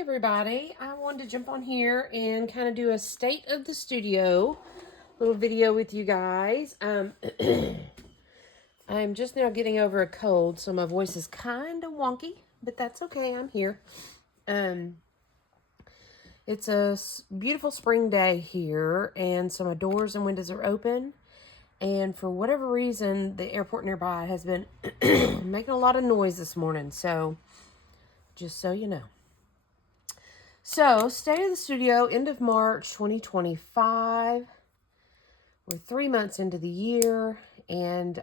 Everybody, I wanted to jump on here and kind of do a state of the studio little video with you guys. I'm just now getting over a cold, so my voice is kind of wonky, but that's okay. I'm here. It's a beautiful spring day here, and so my doors and windows are open. And for whatever reason, the airport nearby has been making a lot of noise this morning. So, just so you know. So, State of the Studio, end of March 2025. We're 3 months into the year, and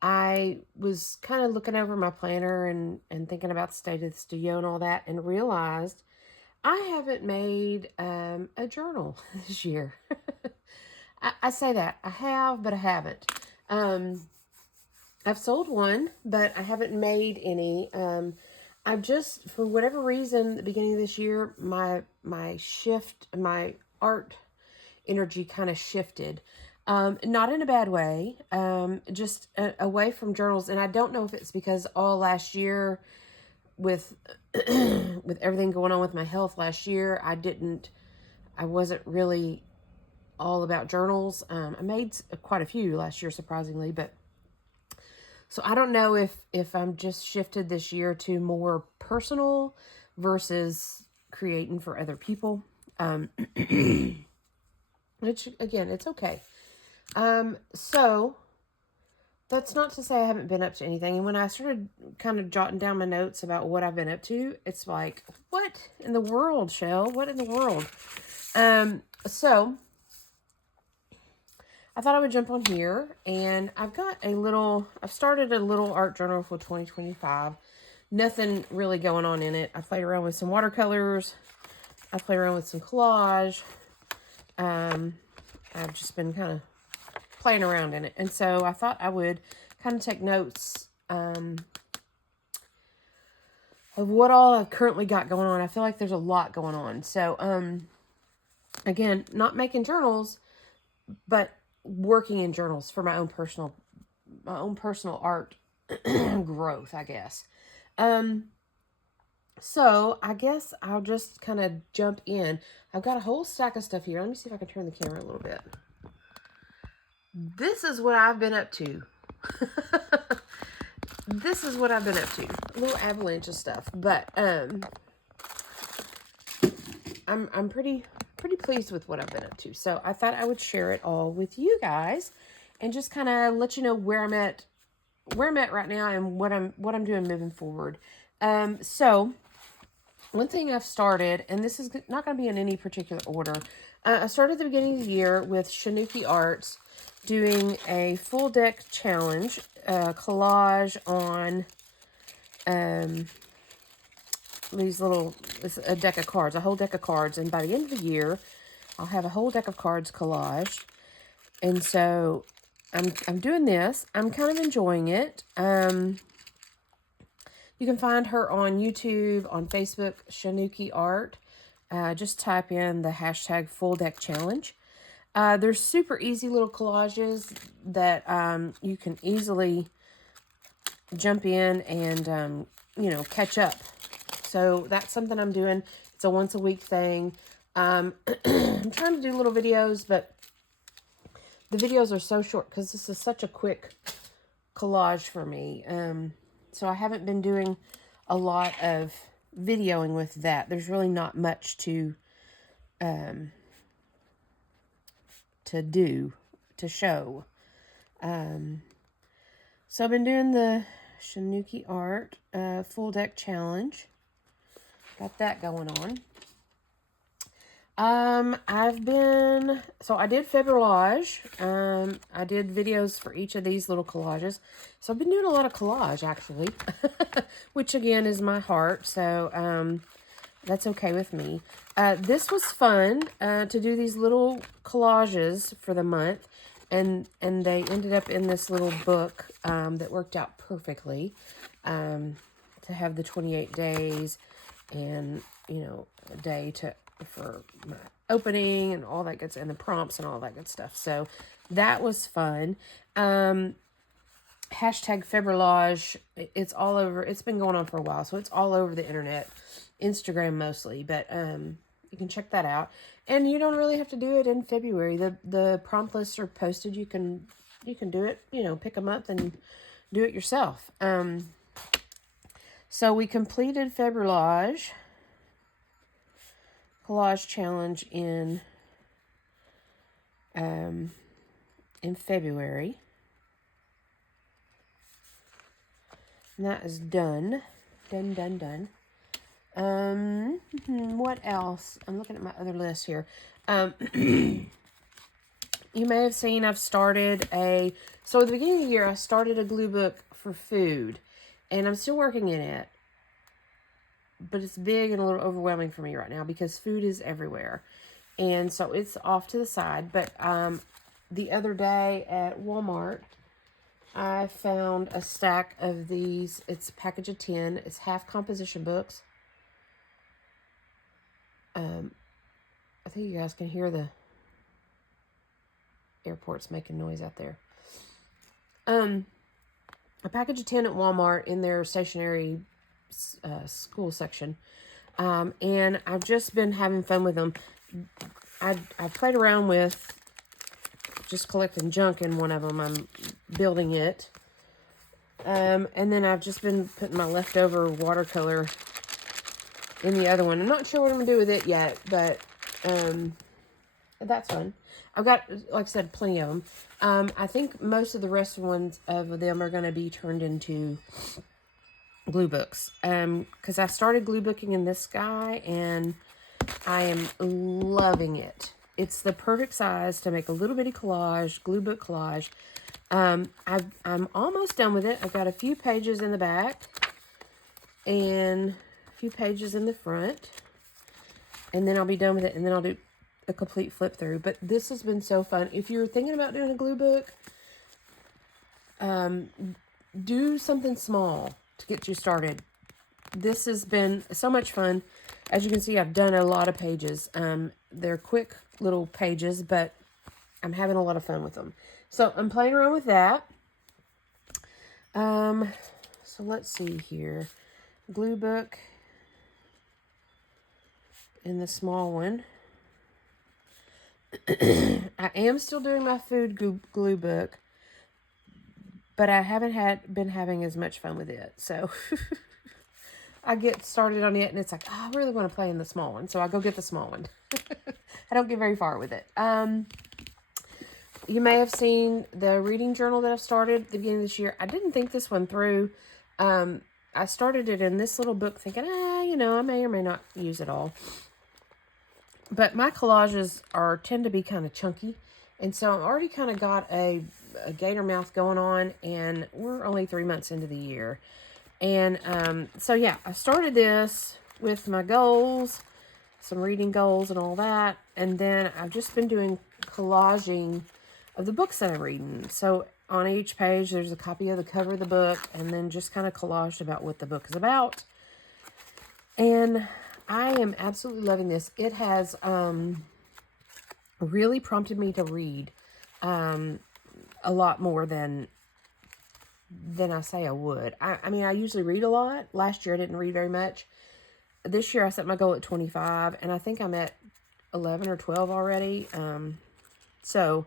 I was kind of looking over my planner and thinking about the State of the Studio and all that, and realized I haven't made a journal this year. I say that. I have, but I haven't. I've sold one, but I haven't made any. I've just, for whatever reason, at the beginning of this year, my art energy kind of shifted. Not in a bad way, just away from journals. And I don't know if it's because all last year with, with everything going on with my health last year, I wasn't really all about journals. I made quite a few last year, surprisingly, but so I don't know if I'm just shifted this year to more personal versus creating for other people. Which, again, it's okay. So that's not to say I haven't been up to anything. And when I started kind of jotting down my notes about what I've been up to, it's like, what in the world, Shell? What in the world? So I thought I would jump on here, and I've started a little art journal for 2025. Nothing really going on in it. I played around with some watercolors. I played around with some collage. I've just been kind of playing around in it. And so I thought I would kind of take notes of what all I've currently got going on. I feel like there's a lot going on. So, again, not making journals, but working in journals for my own personal art growth, I guess. So I guess I'll just kind of jump in. I've got a whole stack of stuff here. Let me see if I can turn the camera a little bit. This is what I've been up to. This is what I've been up to. A little avalanche of stuff, but I'm pretty pleased with what I've been up to. So I thought I would share it all with you guys and just kind of let you know where I'm at right now and what I'm doing moving forward. So one thing I've started, and this is not going to be in any particular order. I started at the beginning of the year with Stuido Arts doing a full deck challenge, collage on a deck of cards, a whole deck of cards. And by the end of the year, I'll have a whole deck of cards collaged. And so I'm doing this. I'm kind of enjoying it. You can find her on YouTube, on Facebook, Stuido Art. Just type in the hashtag full deck challenge. There's super easy little collages that you can easily jump in and, catch up. So that's something I'm doing. It's a once a week thing. I'm trying to do little videos, but the videos are so short because this is such a quick collage for me. So I haven't been doing a lot of videoing with that. There's really not much to show. So I've been doing the Stuido Art full deck challenge. Got that going on. I did Februage. I did videos for each of these little collages. So I've been doing a lot of collage, actually, which again is my heart. So, that's okay with me. This was fun, to do these little collages for the month. And they ended up in this little book, that worked out perfectly, to have the 28 days and, a day for my opening and all that good stuff, and the prompts and all that good stuff. So that was fun. hashtag Febrilage. It's all over. It's been going on for a while, so it's all over the internet, Instagram mostly. But you can check that out, and you don't really have to do it in February. The prompt lists are posted. You can do it. You know, pick them up and do it yourself. So we completed Febrilage collage challenge in February. And that is done. Done. What else? I'm looking at my other list here. You may have seen I've started so at the beginning of the year, I started a glue book for food. And I'm still working in it. But it's big and a little overwhelming for me right now because food is everywhere. And so it's off to the side. But the other day at Walmart, I found a stack of these. It's a package of 10. It's half composition books. I think you guys can hear the airports making noise out there. A package of 10 at Walmart in their stationery school section. And I've just been having fun with them. I played around with just collecting junk in one of them. I'm building it. And then I've just been putting my leftover watercolor in the other one. I'm not sure what I'm going to do with it yet, but that's fun. I've got, like I said, plenty of them. I think most of the rest of them are going to be turned into glue books. Because I started glue booking in this guy, and I am loving it. It's the perfect size to make a little bitty collage, glue book collage. I'm almost done with it. I've got a few pages in the back and a few pages in the front, and then I'll be done with it, and then I'll do a complete flip through. But this has been so fun. If you're thinking about doing a glue book, do something small to get you started. This has been so much fun. As you can see, I've done a lot of pages. They're quick little pages, but I'm having a lot of fun with them. So I'm playing around with that. So let's see here. Glue book in the small one. I am still doing my food glue book, but I haven't been having as much fun with it. So I get started on it, and it's like, oh, I really want to play in the small one. So I go get the small one. I don't get very far with it. You may have seen the reading journal that I've started at the beginning of this year. I didn't think this one through. I started it in this little book thinking, I may or may not use it all. But my collages tend to be kind of chunky. And so I've already kind of got a gator mouth going on, and we're only 3 months into the year. And so, yeah, I started this with my goals, some reading goals and all that. And then I've just been doing collaging of the books that I'm reading. So on each page, there's a copy of the cover of the book, and then just kind of collaged about what the book is about. And I am absolutely loving this. It has really prompted me to read a lot more than I say I would. I mean, I usually read a lot. Last year, I didn't read very much. This year, I set my goal at 25, and I think I'm at 11 or 12 already. So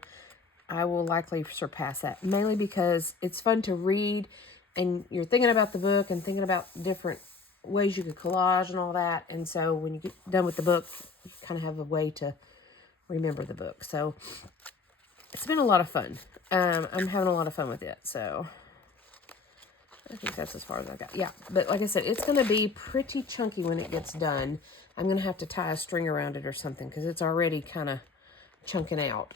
I will likely surpass that, mainly because it's fun to read, and you're thinking about the book and thinking about different ways you could collage and all that. And so when you get done with the book, you kind of have a way to remember the book. So it's been a lot of fun. I'm having a lot of fun with it. So I think that's as far as I got. Yeah, but like I said, it's going to be pretty chunky when it gets done. I'm going to have to tie a string around it or something because it's already kind of chunking out.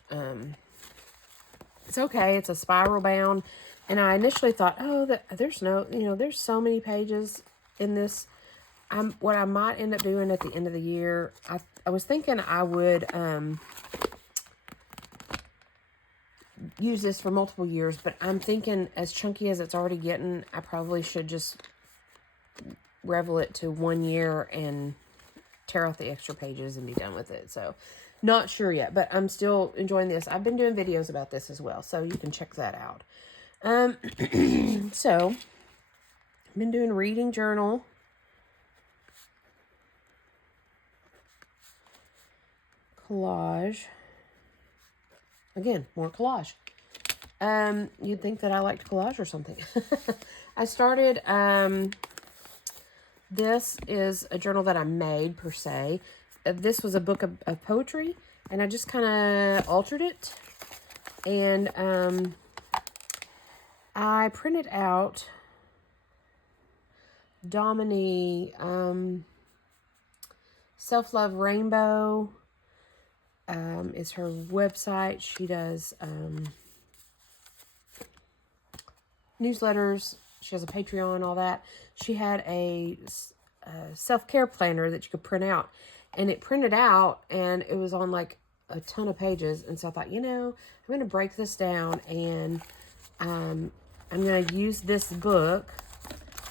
It's okay. It's a spiral bound. And I initially thought, there's so many pages in this. What I might end up doing at the end of the year, I was thinking I would use this for multiple years, but I'm thinking as chunky as it's already getting, I probably should just revel it to 1 year and tear out the extra pages and be done with it. So not sure yet, but I'm still enjoying this. I've been doing videos about this as well, so you can check that out. So, I've been doing reading journal. Collage. Again, more collage. You'd think that I liked collage or something. I started, this is a journal that I made, per se. This was a book of poetry, and I just kind of altered it. And I printed out Domini Self-Love Rainbow. Is her website. She does newsletters. She has a Patreon, all that. She had a self-care planner that you could print out. And it printed out, and it was on like a ton of pages. And so I thought, I'm going to break this down, and I'm going to use this book.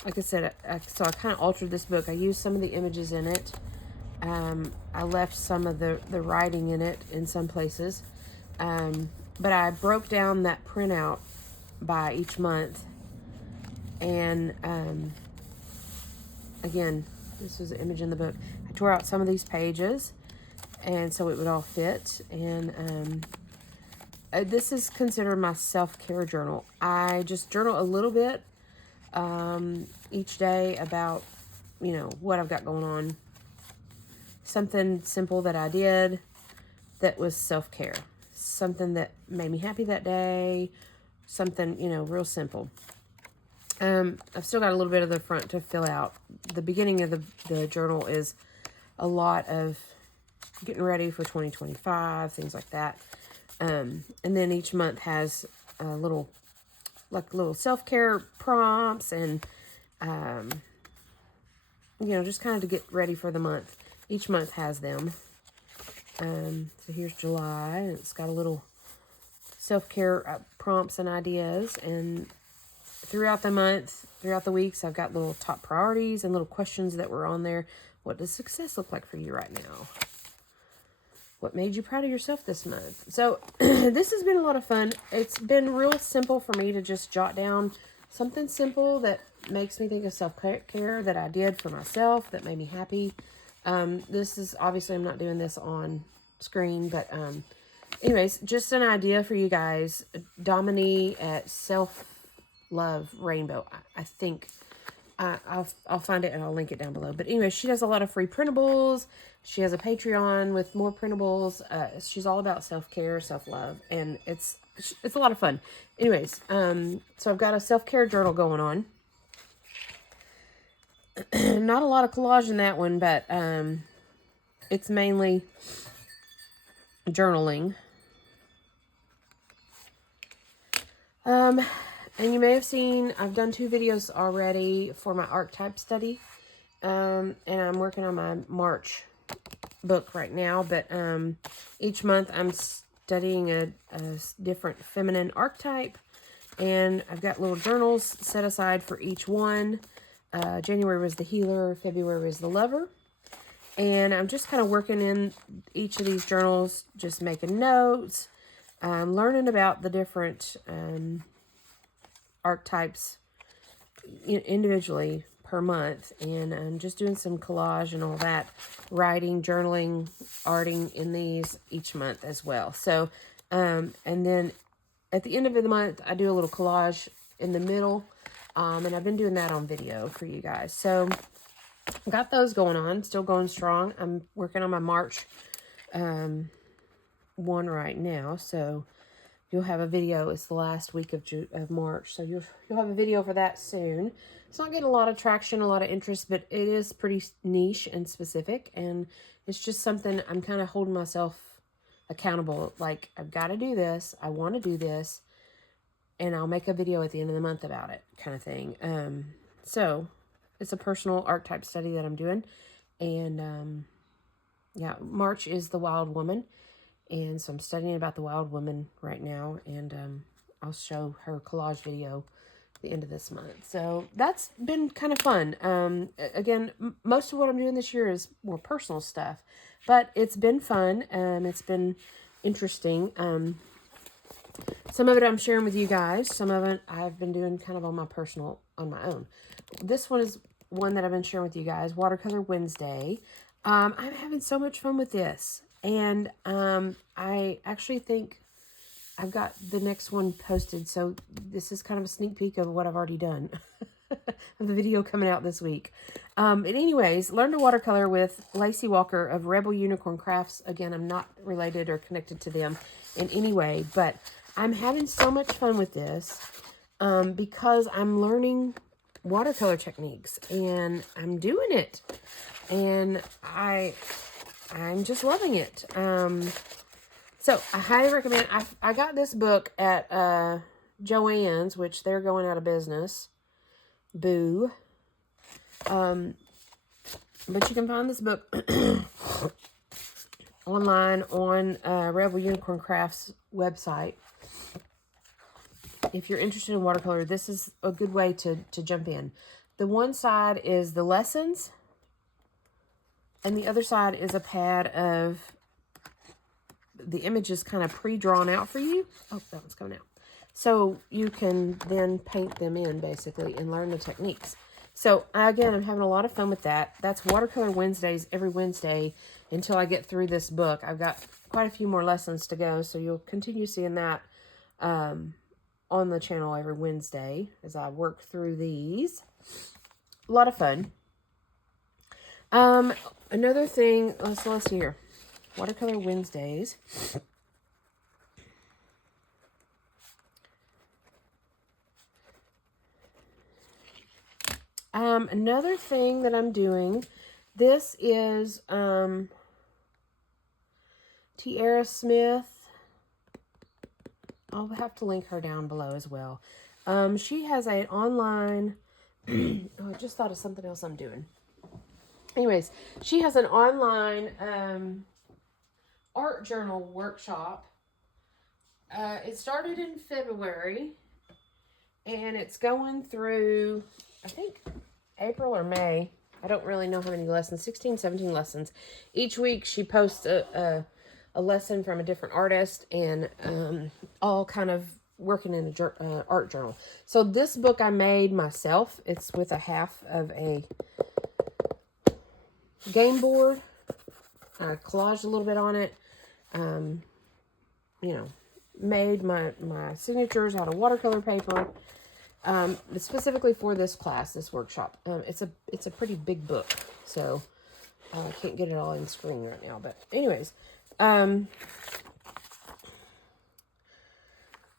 Like I said, so I kind of altered this book. I used some of the images in it. I left some of the writing in it in some places. But I broke down that printout by each month. And, again, this was an image in the book. I tore out some of these pages, and so it would all fit. And, this is considered my self-care journal. I just journal a little bit, each day about, what I've got going on. Something simple that I did that was self-care. Something that made me happy that day. Something, real simple. I've still got a little bit of the front to fill out. The beginning of the journal is a lot of getting ready for 2025, things like that. And then each month has a little self-care prompts and, just kind of to get ready for the month. Each month has them. So here's July, and it's got a little self-care prompts and ideas. And throughout the month, throughout the weeks, I've got little top priorities and little questions that were on there. What does success look like for you right now? What made you proud of yourself this month? So this has been a lot of fun. It's been real simple for me to just jot down something simple that makes me think of self-care that I did for myself that made me happy. This is obviously, I'm not doing this on screen, but anyways, just an idea for you guys. Domini at Self-Love Rainbow. I think I'll find it and I'll link it down below. But anyway, she does a lot of free printables. She has a Patreon with more printables. She's all about self-care, self-love, and it's a lot of fun. Anyways, so I've got a self-care journal going on. Not a lot of collage in that one, but it's mainly journaling. And you may have seen, I've done 2 videos already for my archetype study. And I'm working on my March book right now. But each month I'm studying a different feminine archetype. And I've got little journals set aside for each one. January was the healer. February was the lover. And I'm just kind of working in each of these journals, just making notes, learning about the different archetypes individually per month, and just doing some collage and all that, writing, journaling, arting in these each month as well. So, and then at the end of the month, I do a little collage in the middle. And I've been doing that on video for you guys. So, got those going on. Still going strong. I'm working on my March one right now. So, you'll have a video. It's the last week of March. So, you'll have a video for that soon. It's not getting a lot of traction, a lot of interest, but it is pretty niche and specific. And it's just something I'm kind of holding myself accountable. Like, I've got to do this. I want to do this. And I'll make a video at the end of the month about it, kind of thing. So, it's a personal archetype study that I'm doing. And, yeah, March is the wild woman. And so I'm studying about the wild woman right now. And I'll show her collage video at the end of this month. So, that's been kind of fun. Again, most of what I'm doing this year is more personal stuff. But it's been fun. It's been interesting. Some of it I'm sharing with you guys. Some of it I've been doing kind of on my own. This one is one that I've been sharing with you guys, Watercolor Wednesday. I'm having so much fun with this. And I actually think I've got the next one posted. So this is kind of a sneak peek of what I've already done. Of the video coming out this week. But anyways, learn to watercolor with Lacey Walker of Rebel Unicorn Crafts. Again, I'm not related or connected to them in any way, but I'm having so much fun with this because I'm learning watercolor techniques and I'm doing it. And I'm just loving it. So I highly recommend. I got this book at Joann's, which they're going out of business. Boo. But you can find this book online on Rebel Unicorn Crafts website. If you're interested in watercolor, this is a good way to jump in. The one side is the lessons, and the other side is a pad of the images kind of pre-drawn out for you. Oh, that one's coming out. So you can then paint them in, basically, and learn the techniques. So, again, I'm having a lot of fun with that. That's Watercolor Wednesdays every Wednesday until I get through this book. I've got quite a few more lessons to go, so you'll continue seeing that on the channel every Wednesday as I work through these. A lot of fun. Another thing, let's see here. Watercolor Wednesdays. Another thing that I'm doing, this is, Tiara Smith. I'll have to link her down below as well. She has an online, oh, I just thought of something else I'm doing. Anyways, she has an online, art journal workshop. It started in February, and it's going through, I think, April or May. I don't really know how many lessons, 16, 17 lessons. Each week she posts a lesson from a different artist, and all kind of working in a art journal. So this book I made myself. It's with a half of a game board. I collaged a little bit on it. You know, made my signatures out of watercolor paper. Specifically for this class, this workshop. It's a pretty big book, so I can't get it all in screen right now. But anyways,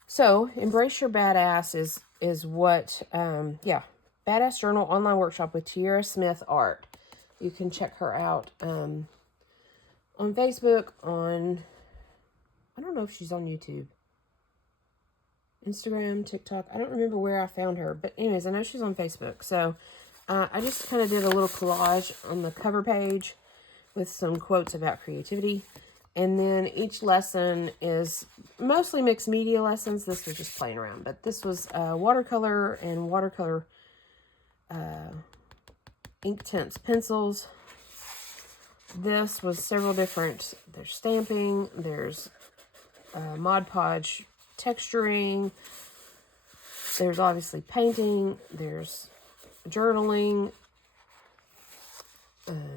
so Embrace Your Badass is what, yeah, Badass Journal Online Workshop with Tiara Smith Art. You can check her out on Facebook, I don't know if she's on YouTube, Instagram, TikTok. I don't remember where I found her. But anyways, I know she's on Facebook. So I just kind of did a little collage on the cover page with some quotes about creativity. And then each lesson is mostly mixed media lessons. This was just playing around. But this was watercolor and watercolor ink tints pencils. This was several different, there's stamping, there's Mod Podge texturing, there's obviously painting, there's journaling,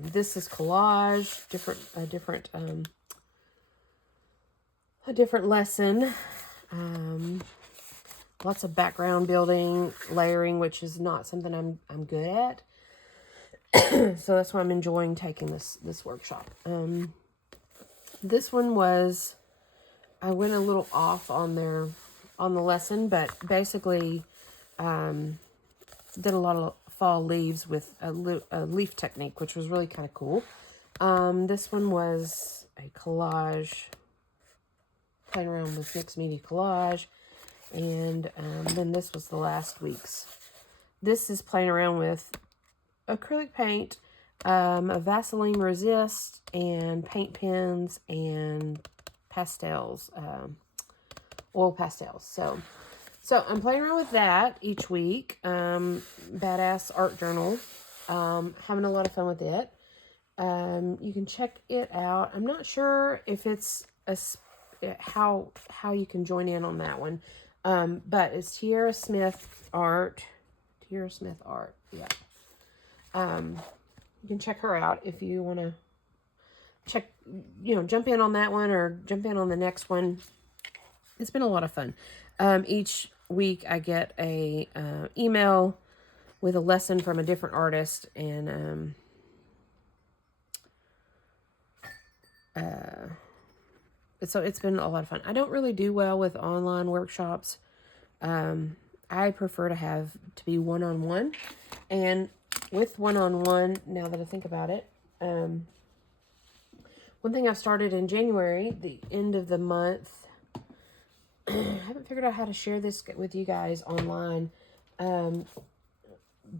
this is collage, a different lesson, lots of background building, layering, which is not something I'm good at. So that's why I'm enjoying taking this workshop. This one was, I went a little off on the lesson, but basically did a lot of fall leaves with a leaf technique, which was really kind of cool. This one was a collage, playing around with mixed media collage, and then this was the last week's. This is playing around with acrylic paint, a Vaseline resist, and paint pens, and pastels, oil pastels. So I'm playing around with that each week. Badass Art Journal. Having a lot of fun with it. You can check it out. I'm not sure if it's how you can join in on that one. But it's Tierra Smith Art. Tierra Smith Art. Yeah. You can check her out if you want to check, jump in on that one or jump in on the next one. It's been a lot of fun. Each week I get a email with a lesson from a different artist, and so it's been a lot of fun. I don't really do well with online workshops. I prefer to be one-on-one, and with one-on-one, now that I think about it, one thing I've started in January, the end of the month, I haven't figured out how to share this with you guys online,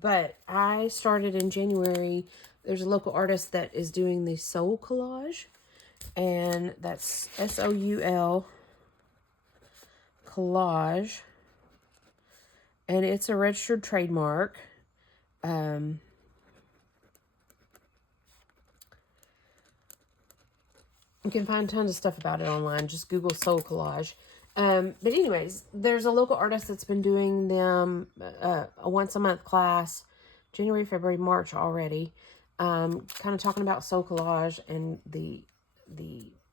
but I started in January. There's a local artist that is doing the soul collage, and that's SOUL collage, and it's a registered trademark. You can find tons of stuff about it online. Just Google soul collage. But anyways, there's a local artist that's been doing them a once a month class, January, February, March already. Kind of talking about soul collage and the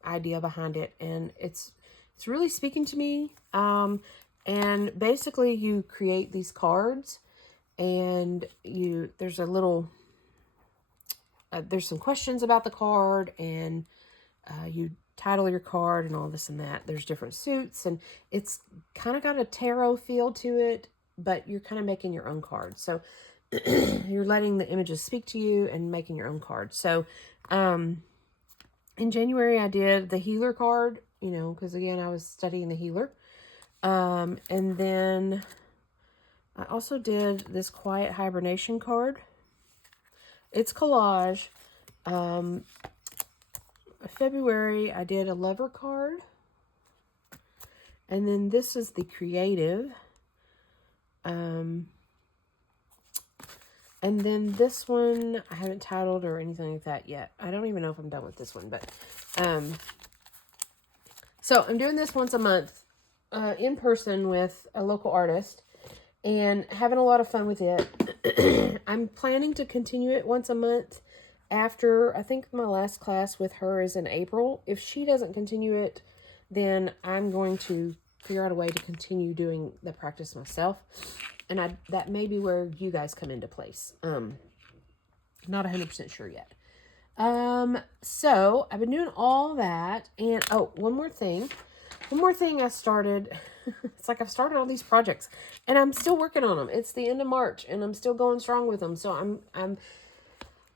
idea behind it, and it's really speaking to me. And basically, you create these cards, and there's a little there's some questions about the card, and you title your card and all this and that. There's different suits, and it's kind of got a tarot feel to it, but you're kind of making your own card. So you're letting the images speak to you and making your own card. So in January, I did the healer card, because again, I was studying the healer. And then I also did this quiet hibernation card. It's collage. February, I did a lover card. And then this is the creative. And then this one, I haven't titled or anything like that yet. I don't even know if I'm done with this one, but, so I'm doing this once a month, in person with a local artist, and having a lot of fun with it. I'm planning to continue it once a month after, I think my last class with her is in April. If she doesn't continue it, then I'm going to figure out a way to continue doing the practice myself. And that may be where you guys come into place. Not 100% sure yet. So I've been doing all that. And, one more thing I started. It's like I've started all these projects, and I'm still working on them. It's the end of March, and I'm still going strong with them. So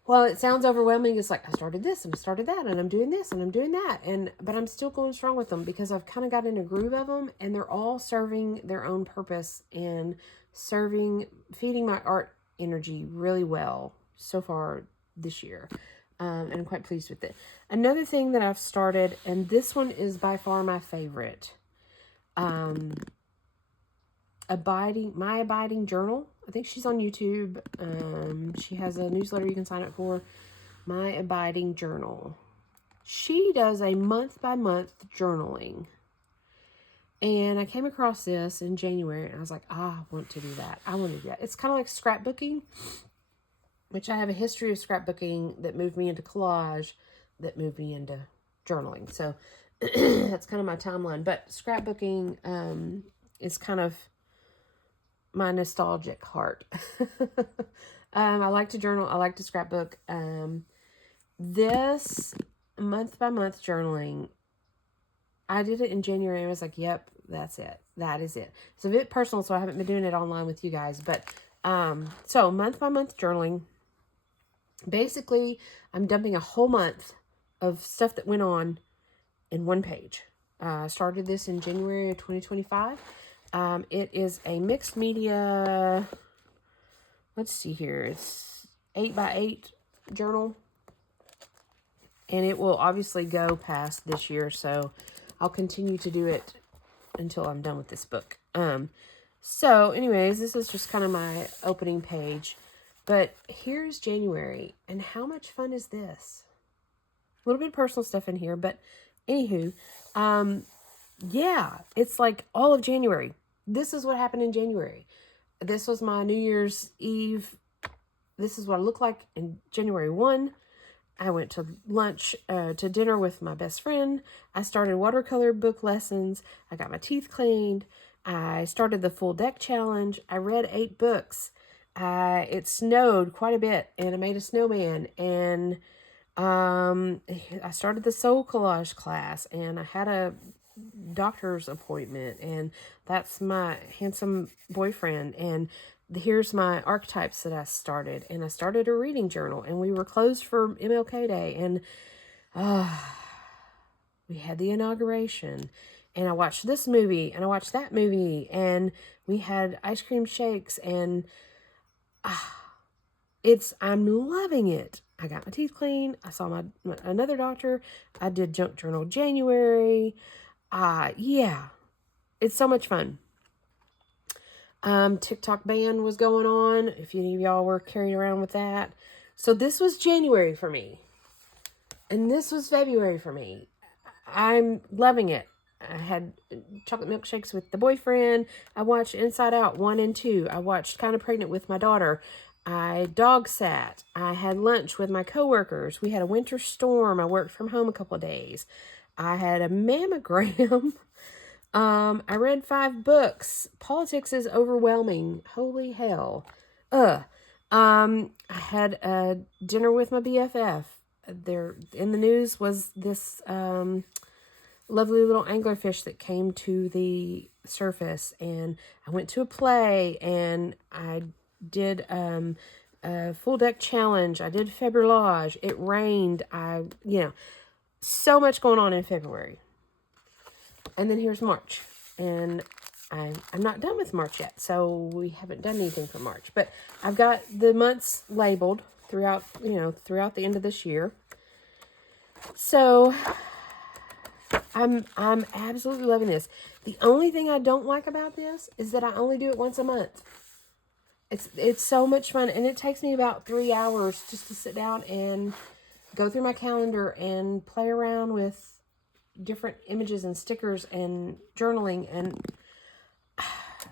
well, it sounds overwhelming. It's like I started this and I started that, and I'm doing this and I'm doing that, but I'm still going strong with them because I've kind of got in a groove of them, and they're all serving their own purpose and feeding my art energy really well so far this year. And I'm quite pleased with it. Another thing that I've started, and this one is by far my favorite, my abiding journal. I think she's on YouTube. She has a newsletter you can sign up for. My Abiding Journal. She does a month-by-month journaling. And I came across this in January, and I was like, I want to do that. I want to do that. It's kind of like scrapbooking, which I have a history of scrapbooking that moved me into collage, that moved me into journaling. So that's kind of my timeline. But scrapbooking is kind of my nostalgic heart. I like to journal. I like to scrapbook. This month-by-month journaling, I did it in January. I was like, yep, that's it. That is it. It's a bit personal, so I haven't been doing it online with you guys. But so month-by-month journaling. Basically, I'm dumping a whole month of stuff that went on in one page. I started this in January of 2025. It is a mixed media, let's see here, it's 8x8 journal, and it will obviously go past this year, so I'll continue to do it until I'm done with this book. So anyways, this is just kind of my opening page, but here's January, and how much fun is this? A little bit of personal stuff in here, but anywho, yeah, it's like all of January. This is what happened in January. This was my New Year's Eve. This is what I look like in January 1. I went to lunch, to dinner with my best friend. I started watercolor book lessons. I got my teeth cleaned. I started the full deck challenge. I read 8 books. It snowed quite a bit, and I made a snowman. And I started the soul collage class, and I had a doctor's appointment, and that's my handsome boyfriend. And here's my archetypes that I started, and I started a reading journal, and we were closed for MLK Day, and we had the inauguration, and I watched this movie, and I watched that movie, and we had ice cream shakes, and I'm loving it. I got my teeth clean. I saw another doctor. I did junk journal January. Yeah, it's so much fun. TikTok ban was going on, if any of y'all were carried around with that. So this was January for me. And this was February for me. I'm loving it. I had chocolate milkshakes with the boyfriend. I watched Inside Out 1 and 2. I watched Kind of Pregnant with my daughter. I dog sat. I had lunch with my coworkers. We had a winter storm. I worked from home a couple of days. I had a mammogram. I read 5 books. Politics is overwhelming. Holy hell. I had a dinner with my BFF. There in the news was this lovely little anglerfish that came to the surface, and I went to a play, and I did a full deck challenge. I did February. It rained. So much going on in February. And then here's March, and I'm not done with March yet, so we haven't done anything for March. But I've got the months labeled throughout the end of this year. So I'm absolutely loving this. The only thing I don't like about this is that I only do it once a month. It's so much fun, and it takes me about 3 hours just to sit down and go through my calendar and play around with different images and stickers and journaling. And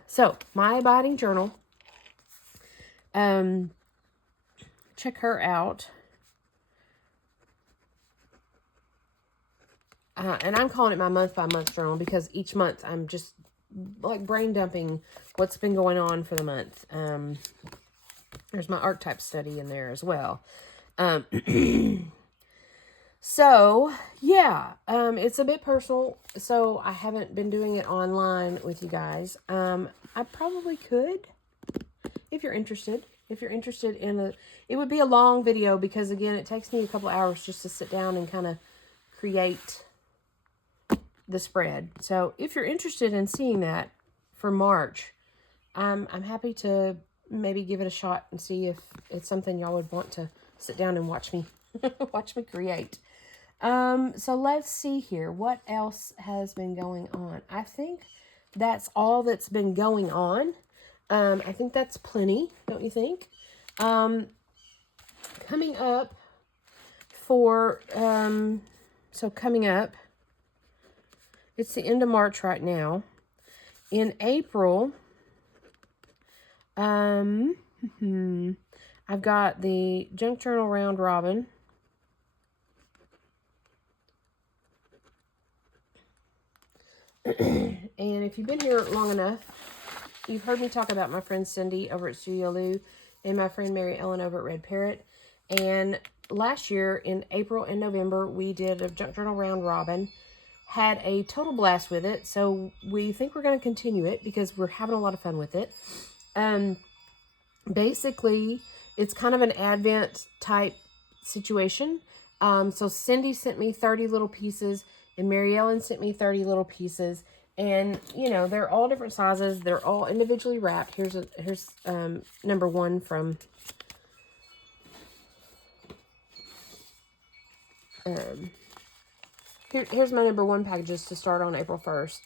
so my abiding journal, check her out. And I'm calling it my month by month journal because each month I'm just like brain dumping what's been going on for the month. There's my archetype study in there as well. So, yeah, it's a bit personal, so I haven't been doing it online with you guys. I probably could, if you're interested. If you're interested in it would be a long video because, again, it takes me a couple hours just to sit down and kind of create the spread. So, if you're interested in seeing that for March, I'm happy to maybe give it a shot and see if it's something y'all would want to sit down and watch me create. So let's see here. What else has been going on? I think that's all that's been going on. I think that's plenty, don't you think? Coming up for, coming up, it's the end of March right now. In April, I've got the Junk Journal Round Robin. And if you've been here long enough, you've heard me talk about my friend Cindy over at Stuido and my friend Mary Ellen over at Red Parrot. And last year in April and November, we did a Junk Journal Round Robin. Had a total blast with it. So we think we're going to continue it because we're having a lot of fun with it. Basically, it's kind of an Advent type situation. So Cindy sent me 30 little pieces. And Mary Ellen sent me 30 little pieces. And, they're all different sizes. They're all individually wrapped. Here's number 1 from... here's my number 1 packages to start on April 1st.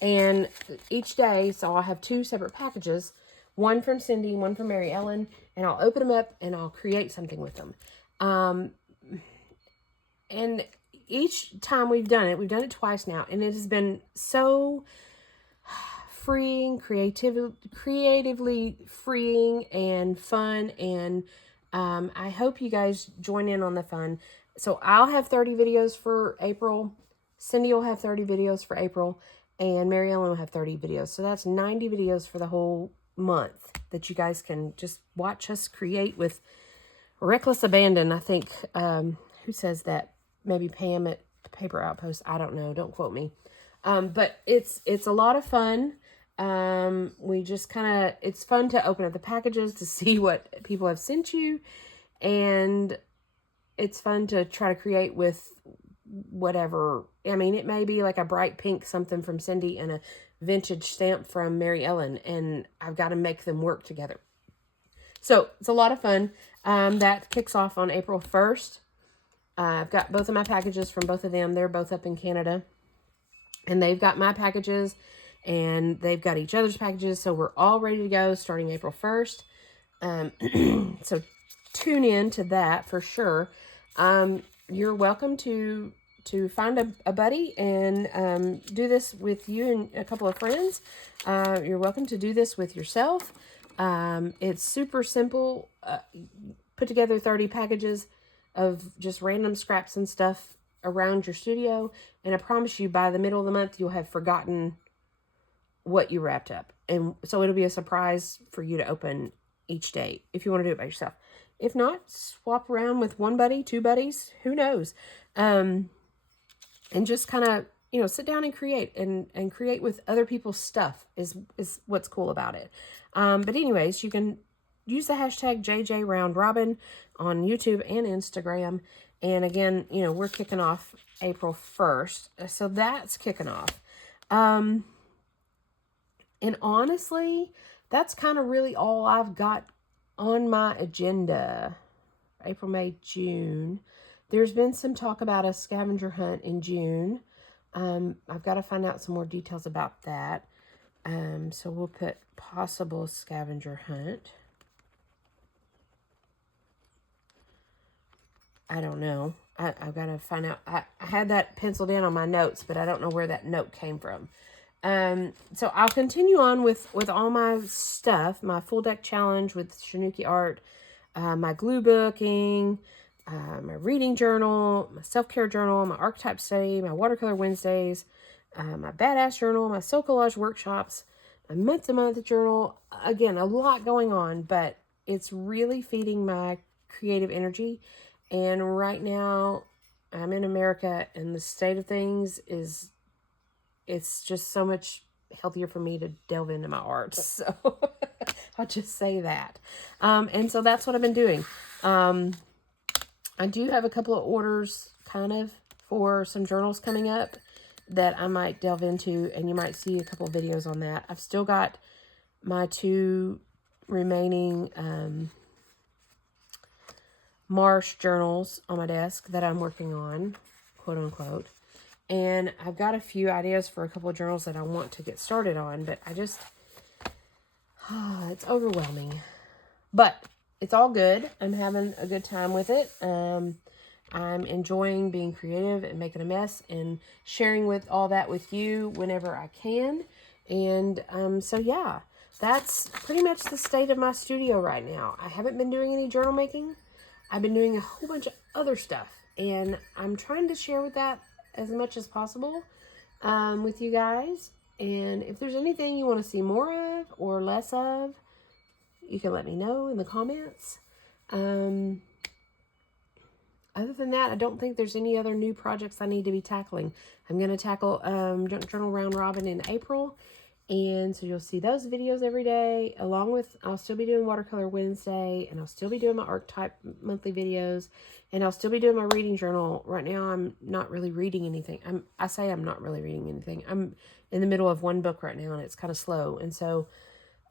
And each day, so I'll have 2 separate packages. One from Cindy, one from Mary Ellen. And I'll open them up and I'll create something with them. And... each time we've done it twice now, and it has been so freeing, creatively freeing and fun, and I hope you guys join in on the fun. So I'll have 30 videos for April. Cindy will have 30 videos for April, and Mary Ellen will have 30 videos. So that's 90 videos for the whole month that you guys can just watch us create with reckless abandon. I think, who says that? Maybe Pam at Paper Outpost. I don't know. Don't quote me. But it's a lot of fun. We just kind of, it's fun to open up the packages to see what people have sent you. And it's fun to try to create with whatever. I mean, it may be like a bright pink something from Cindy and a vintage stamp from Mary Ellen. And I've got to make them work together. So it's a lot of fun. That kicks off on April 1st. I've got both of my packages from both of them. They're both up in Canada. And they've got my packages. And they've got each other's packages. So we're all ready to go starting April 1st. So tune in to that for sure. You're welcome to find a buddy and do this with you and a couple of friends. You're welcome to do this with yourself. It's super simple. Put together 30 packages of just random scraps and stuff around your studio. And I promise you, by the middle of the month, you'll have forgotten what you wrapped up. And so it'll be a surprise for you to open each day if you want to do it by yourself. If not, swap around with one buddy, two buddies, who knows? And just kind of, sit down and create and create with other people's stuff is what's cool about it. But anyways, you can use the hashtag JJRoundRobin on YouTube and Instagram. And again, we're kicking off April 1st. So that's kicking off. And honestly, that's kind of really all I've got on my agenda. April, May, June. There's been some talk about a scavenger hunt in June. I've got to find out some more details about that. So we'll put possible scavenger hunt. I don't know. I've got to find out. I had that penciled in on my notes, but I don't know where that note came from. So I'll continue on with all my stuff, my full deck challenge with Stuido art, my glue booking, my reading journal, my self-care journal, my archetype study, my watercolor Wednesdays, my badass journal, my soul collage workshops, my month-to-month journal. Again, a lot going on, but it's really feeding my creative energy. And right now I'm in America, and the state of things is, it's just so much healthier for me to delve into my art. So I'll just say that. And so that's what I've been doing. I do have a couple of orders kind of for some journals coming up that I might delve into, and you might see a couple of videos on that. I've still got my 2 remaining Marsh journals on my desk that I'm working on, quote unquote. And I've got a few ideas for a couple of journals that I want to get started on, but I just, it's overwhelming. But it's all good. I'm having a good time with it. I'm enjoying being creative and making a mess and sharing with all that with you whenever I can. And so yeah, that's pretty much the state of my studio right now. I haven't been doing any journal making. I've been doing a whole bunch of other stuff, and I'm trying to share with that as much as possible with you guys. And if there's anything you want to see more of or less of, you can let me know in the comments. Other than that, I don't think there's any other new projects I need to be tackling. I'm going to tackle Journal Round Robin in April. And so you'll see those videos every day, along with, I'll still be doing Watercolor Wednesday, and I'll still be doing my archetype monthly videos, and I'll still be doing my reading journal. Right now, I'm not really reading anything. I say I'm not really reading anything. I'm in the middle of one book right now, and it's kind of slow. And so,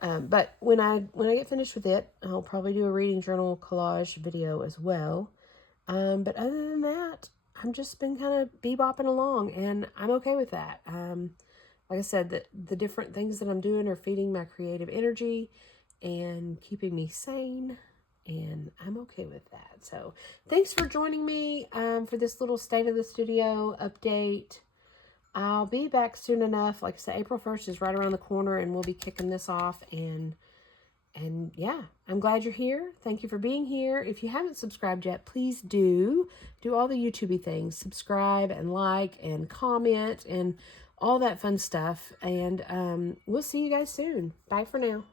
but when I get finished with it, I'll probably do a reading journal collage video as well. But other than that, I've just been kind of bebopping along, and I'm okay with that. Like I said, the different things that I'm doing are feeding my creative energy and keeping me sane. And I'm okay with that. So thanks for joining me for this little State of the Studio update. I'll be back soon enough. Like I said, April 1st is right around the corner, and we'll be kicking this off. And yeah, I'm glad you're here. Thank you for being here. If you haven't subscribed yet, please do all the YouTubey things. Subscribe and like and comment and all that fun stuff. And we'll see you guys soon. Bye for now.